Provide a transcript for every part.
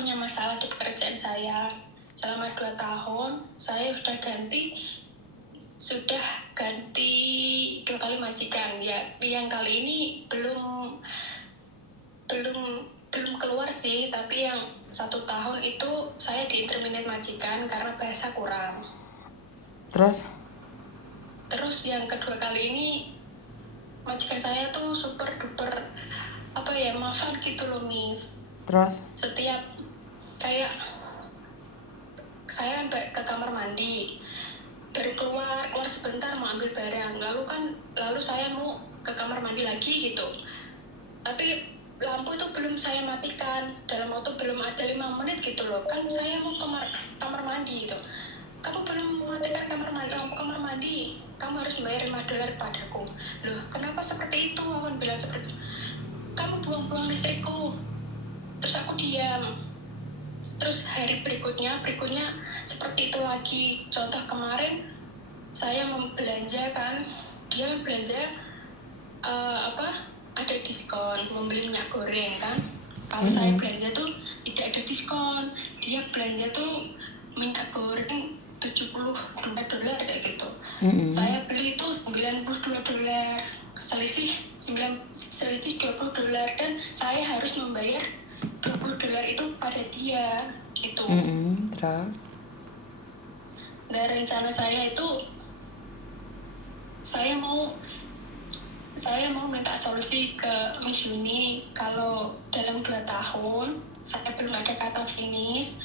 punya masalah di pekerjaan saya. Selama 2 tahun, saya sudah ganti 2 kali majikan. Ya, yang kali ini belum keluar sih, tapi yang 1 tahun itu saya di-terminate majikan karena bahasa kurang. Terus yang kedua kali ini majikan saya tuh super duper maafan gitu loh, Miss. Terus? Setiap kayak saya sampai ke kamar mandi, baru keluar sebentar mau ambil barang, lalu saya mau ke kamar mandi lagi gitu, tapi lampu itu belum saya matikan, dalam waktu belum ada 5 menit gitu loh, kan saya mau kamar mandi gitu, kamu belum mematikan lampu kamar mandi, kamu harus membayar $5 padaku. Loh, kenapa seperti itu? Aku bilang seperti itu. Kamu buang-buang listrikku. Terus aku diam. Terus hari berikutnya seperti itu lagi. Contoh kemarin saya membelanja kan, dia belanja ada diskon, membeli minyak goreng kan. Kalau saya belanja tuh tidak ada diskon, dia belanja tuh minyak goreng $72 kayak gitu. Saya beli itu $92, selisih $20, dan saya harus membayar $20 itu pada dia gitu. Terus? Dan rencana saya itu saya mau minta solusi ke Miss Yuni, kalau dalam 2 tahun saya belum ada kata finish,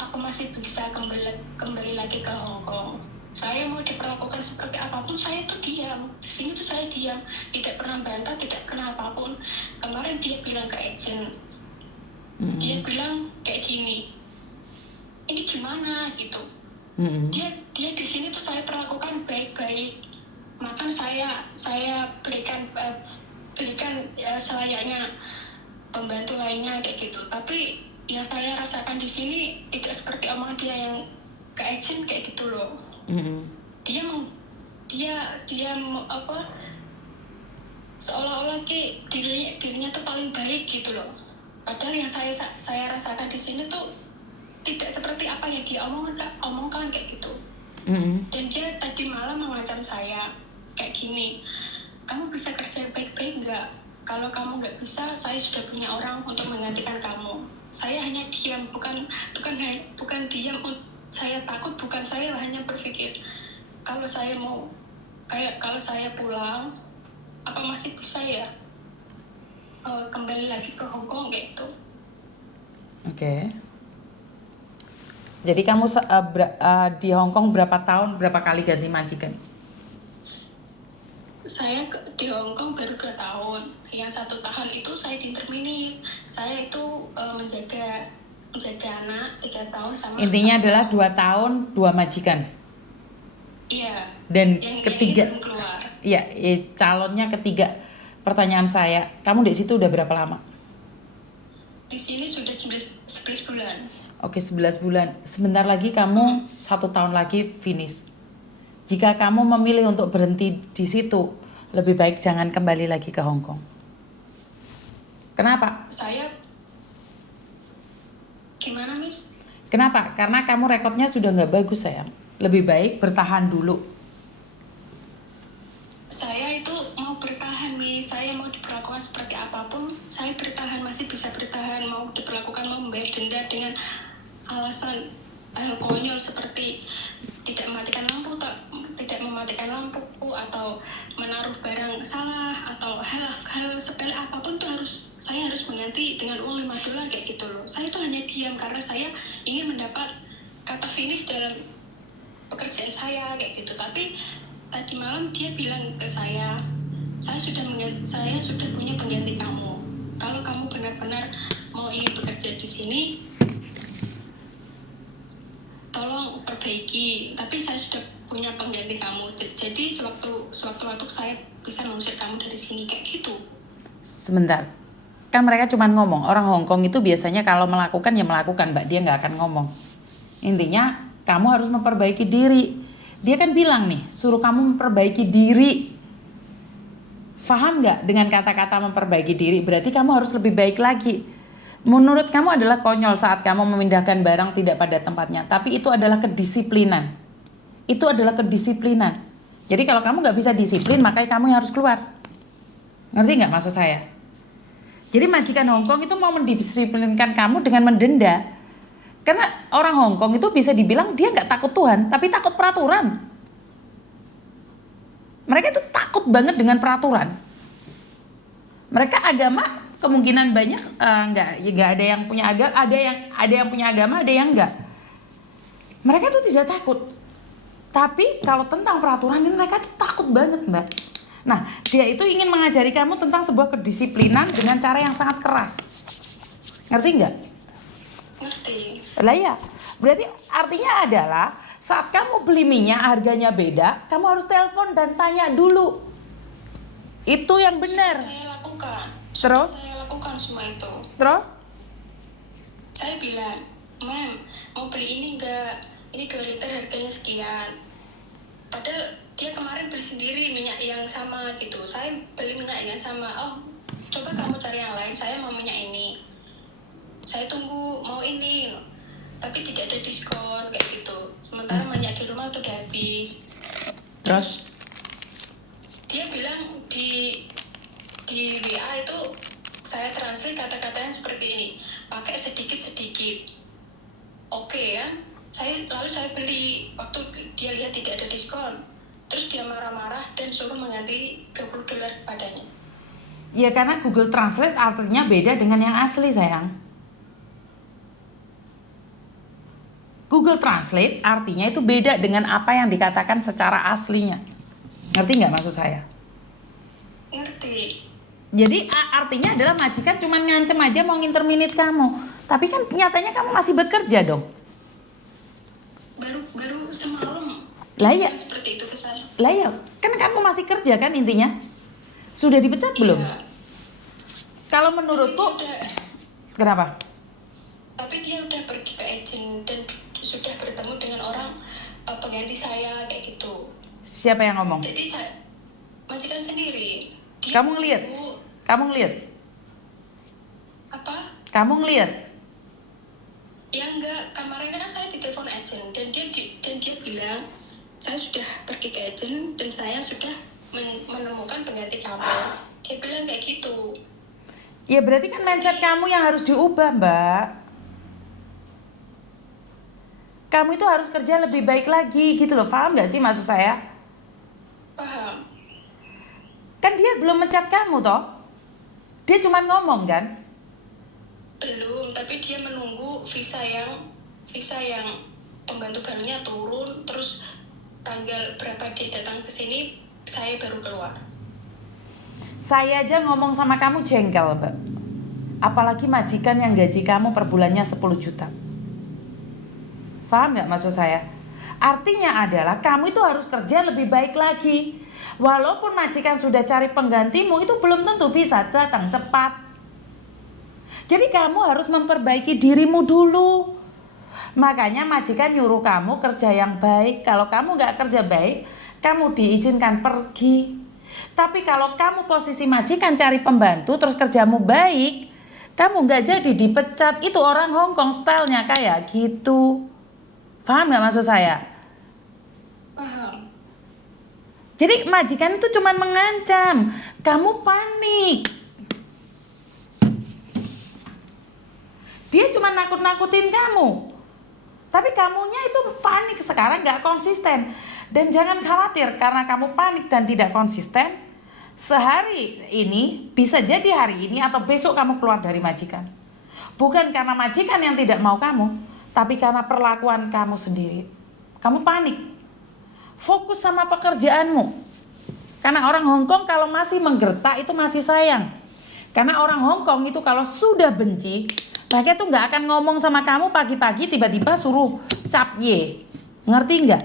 aku masih bisa kembali lagi ke Hong Kong. Saya mau diperlakukan seperti apapun, saya tuh diam. Di sini tuh saya diam, tidak pernah bantah, tidak pernah apapun. Kemarin dia bilang ke agent, dia bilang kayak gini, ini gimana gitu. Dia di sini tuh saya perlakukan baik-baik, makan saya berikan selayaknya pembantu lainnya kayak gitu. Tapi yang saya rasakan di sini tidak seperti omongan dia yang ke agent kayak gitu loh. Dia seolah-olah dirinya tuh paling baik gitu loh. Padahal yang saya rasakan di sini tuh tidak seperti apa yang dia omongkan kayak gitu. Dan dia tadi malam mengancam saya kayak gini, kamu bisa kerja baik-baik nggak? Kalau kamu nggak bisa, saya sudah punya orang untuk menggantikan kamu. Saya hanya diam, bukan diam. Saya takut, bukan, saya hanya berpikir kalau saya pulang, apa masih bisa ya kembali lagi ke Hong Kong kayak gitu. Oke. Jadi kamu di Hong Kong berapa tahun, berapa kali ganti majikan? Saya di Hong Kong baru 2 tahun. Yang 1 tahun itu saya di-terminate. Saya itu menjaga anak 3 tahun sama. Intinya adalah 2 tahun 2 majikan. Iya. Dan yang ketiga, belum keluar. Iya, calonnya ketiga. Pertanyaan saya, kamu di situ udah berapa lama? Di sini sudah 11 bulan. Oke, 11 bulan. Sebentar lagi kamu 1 tahun lagi finish. Jika kamu memilih untuk berhenti di situ, lebih baik jangan kembali lagi ke Hong Kong. Kenapa? Gimana, Miss? Kenapa? Karena kamu rekodnya sudah nggak bagus, sayang. Lebih baik bertahan dulu. Saya itu mau bertahan, Miss. Saya mau diperlakukan seperti apapun, saya bertahan, masih bisa bertahan. Mau diperlakukan, mau membayar denda dengan alasan hal konyol seperti tidak mematikan lampu atau menaruh barang salah, atau hal sepele apapun tuh saya harus mengganti dengan uang $5 kayak gitu loh. Saya tuh hanya diam karena saya ingin mendapat kata finish dalam pekerjaan saya kayak gitu. Tapi tadi malam dia bilang ke saya sudah punya pengganti kamu. Kalau kamu benar-benar mau ingin bekerja di sini, tolong perbaiki. Tapi saya sudah punya pengganti kamu. Jadi sewaktu-waktu saya bisa mengusir kamu dari sini kayak gitu. Sebentar. Kan mereka cuma ngomong. Orang Hong Kong itu biasanya kalau melakukan ya melakukan, Mbak. Dia nggak akan ngomong. Intinya kamu harus memperbaiki diri. Dia kan bilang nih, suruh kamu memperbaiki diri. Paham nggak dengan kata-kata memperbaiki diri? Berarti kamu harus lebih baik lagi. Menurut kamu adalah konyol saat kamu memindahkan barang tidak pada tempatnya, tapi itu adalah kedisiplinan. Itu adalah kedisiplinan. Jadi kalau kamu nggak bisa disiplin, makanya kamu yang harus keluar. Ngerti nggak maksud saya? Jadi majikan Hongkong itu mau mendisiplinkan kamu dengan mendenda. Karena orang Hongkong itu bisa dibilang dia nggak takut Tuhan, tapi takut peraturan. Mereka itu takut banget dengan peraturan. Mereka agama kemungkinan banyak nggak ada yang punya agama, ada yang punya agama, ada yang enggak. Mereka tuh tidak takut. Tapi kalau tentang peraturan ini mereka tuh takut banget, Mbak. Nah, dia itu ingin mengajari kamu tentang sebuah kedisiplinan dengan cara yang sangat keras. Ngerti nggak? Ngerti. Lah ya, berarti artinya adalah saat kamu beli minyak harganya beda, kamu harus telepon dan tanya dulu. Itu yang benar. Saya lakukan. Terus? Saya lakukan semua itu. Terus? Saya bilang, "Ma'am, mau beli ini enggak? Ini 2 liter harganya sekian." Padahal dia kemarin beli sendiri minyak yang sama gitu. Saya beli minyak yang sama. "Oh, coba kamu cari yang lain. Saya mau minyak ini. Saya tunggu mau ini." Tapi tidak ada diskon kayak gitu. Sementara minyak di rumah tuh udah habis. Terus? Dia bilang di WA itu saya translate kata-katanya seperti ini, pakai sedikit-sedikit. Oke ya, lalu saya beli waktu dia lihat tidak ada diskon. Terus dia marah-marah dan suruh mengganti $20 kepadanya. Ya karena Google Translate artinya beda dengan yang asli, sayang. Google Translate artinya itu beda dengan apa yang dikatakan secara aslinya. Ngerti nggak maksud saya? Ngerti. Jadi artinya adalah majikan cuma ngancem aja mau nginterminate kamu. Tapi kan nyatanya kamu masih bekerja dong. Baru semalam. Lah ya. Seperti itu ke saya. Lah ya, kan kamu masih kerja kan intinya? Sudah dipecat belum? Iya. Kalau menurutku, kenapa? Tapi dia udah pergi ke agent dan sudah bertemu dengan orang pengganti saya kayak gitu. Siapa yang ngomong? Jadi saya majikan sendiri. Dia Kamu ngeliat? Kamu ngeliat? Apa? Kamu ngeliat? Ya enggak, kemarin kan saya ditelepon agent dan dia bilang saya sudah pergi ke agent dan saya sudah menemukan pengganti kamu. Dia bilang kayak gitu. Ya berarti kan mindset kamu yang harus diubah, Mbak. Kamu itu harus kerja lebih baik lagi gitu loh, paham gak sih maksud saya? Paham. Kan dia belum mencat kamu toh? Dia cuma ngomong kan? Belum, tapi dia menunggu visa yang pembantu barunya turun, terus tanggal berapa dia datang ke sini, saya baru keluar. Saya aja ngomong sama kamu jengkel, Mbak. Apalagi majikan yang gaji kamu per bulannya 10 juta. Paham gak maksud saya? Artinya adalah kamu itu harus kerja lebih baik lagi. Walaupun majikan sudah cari penggantimu, itu belum tentu bisa datang cepat. Jadi kamu harus memperbaiki dirimu dulu. Makanya majikan nyuruh kamu kerja yang baik. Kalau kamu gak kerja baik, kamu diizinkan pergi. Tapi kalau kamu posisi majikan cari pembantu terus kerjamu baik, kamu gak jadi dipecat. Itu orang Hongkong stylenya kayak gitu. Paham gak maksud saya? Paham. Jadi majikan itu cuma mengancam, kamu panik. Dia cuma nakut-nakutin kamu. Tapi kamunya itu panik sekarang gak konsisten. Dan jangan khawatir karena kamu panik dan tidak konsisten. Sehari ini bisa jadi hari ini atau besok kamu keluar dari majikan. Bukan karena majikan yang tidak mau kamu, tapi karena perlakuan kamu sendiri. Kamu panik. Fokus sama pekerjaanmu. Karena orang Hongkong kalau masih menggertak itu masih sayang. Karena orang Hongkong itu kalau sudah benci, mereka tuh gak akan ngomong sama kamu pagi-pagi tiba-tiba suruh cap ye. Ngerti gak?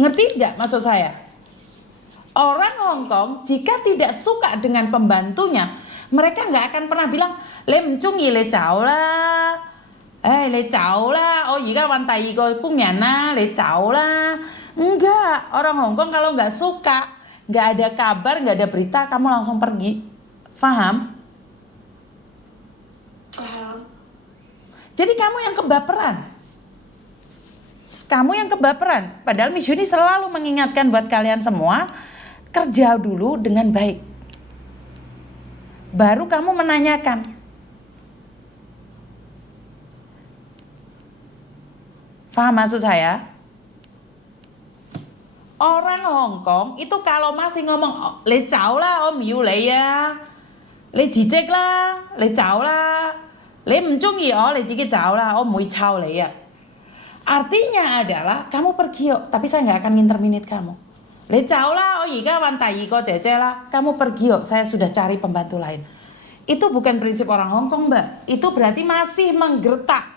Ngerti gak maksud saya? Orang Hongkong jika tidak suka dengan pembantunya, mereka gak akan pernah bilang, "Le mencung ye le cao lah. Le cao lah. Oh, jika wantai go kumyana le cao lah." Enggak, orang Hongkong kalau nggak suka, nggak ada kabar, nggak ada berita, kamu langsung pergi. Paham? Jadi kamu yang kebaperan. Kamu yang kebaperan. Padahal Miss Yuni selalu mengingatkan buat kalian semua, kerja dulu dengan baik. Baru kamu menanyakan. Paham maksud saya? Orang Hong Kong itu kalau masih ngomong, le chào lah om yêu你啊, le jijik lah, le chào lah, le 唔中意我, le 自己走啦, om 唔會抄你啊. Artinya adalah kamu pergi yuk, tapi saya nggak akan nginterminate kamu. Le chào lah, oh iya wan tayi ko cece lah, kamu pergi yuk, saya sudah cari pembantu lain. Itu bukan prinsip orang Hong Kong, Mbak. Itu berarti masih menggertak.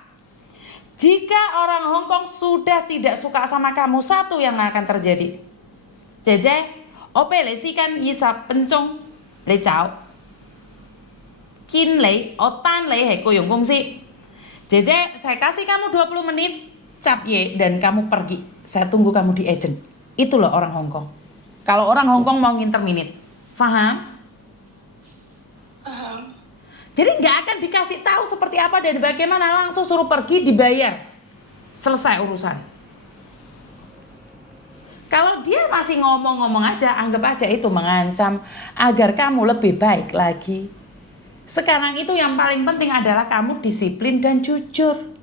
Jika orang Hong Kong sudah tidak suka sama kamu, satu yang akan terjadi. Jeje, ope le si kan yisa pencong, le chào. Kin le, otan le he koyong kongsi. Jeje, saya kasih kamu 20 menit, cap ye, dan kamu pergi. Saya tunggu kamu di agent. Itu loh orang Hong Kong. Kalau orang Hong Kong mau nginterminate. Paham? Paham. Jadi nggak akan dikasih tahu seperti apa dan bagaimana, langsung suruh pergi, dibayar, selesai urusan. Kalau dia masih ngomong-ngomong aja, anggap aja itu mengancam agar kamu lebih baik lagi. Sekarang itu yang paling penting adalah kamu disiplin dan jujur.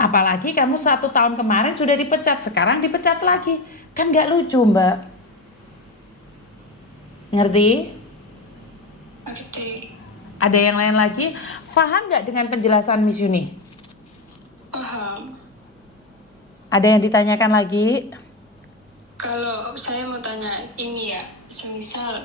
Apalagi kamu 1 tahun kemarin sudah dipecat, sekarang dipecat lagi, kan nggak lucu, Mbak. Ngerti? Ngerti. Ada yang lain lagi? Paham nggak dengan penjelasan Miss Yuni? Paham. Ada yang ditanyakan lagi? Kalau saya mau tanya ini ya, semisal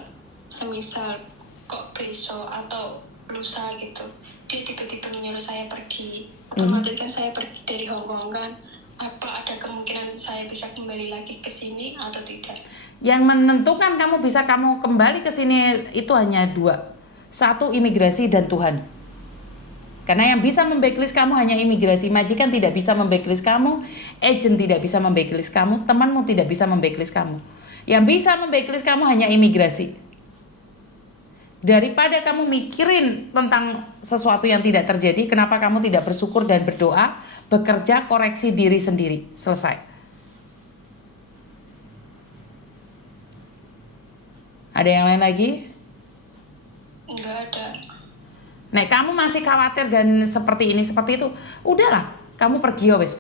kok besok atau lusa gitu, dia tiba-tiba menyuruh saya pergi, otomatis kan saya pergi dari Hong Kong kan, apa ada kemungkinan saya bisa kembali lagi ke sini atau tidak? Yang menentukan kamu bisa kamu kembali ke sini itu hanya 2. 1, imigrasi dan Tuhan. Karena yang bisa memblacklist kamu hanya imigrasi. Majikan tidak bisa memblacklist kamu, agent tidak bisa memblacklist kamu, temanmu tidak bisa memblacklist kamu. Yang bisa memblacklist kamu hanya imigrasi. Daripada kamu mikirin tentang sesuatu yang tidak terjadi, kenapa kamu tidak bersyukur dan berdoa, bekerja, koreksi diri sendiri. Selesai. Ada yang lain lagi? Enggak ada. Nek kamu masih khawatir dan seperti ini seperti itu, udahlah, kamu pergi ya wes.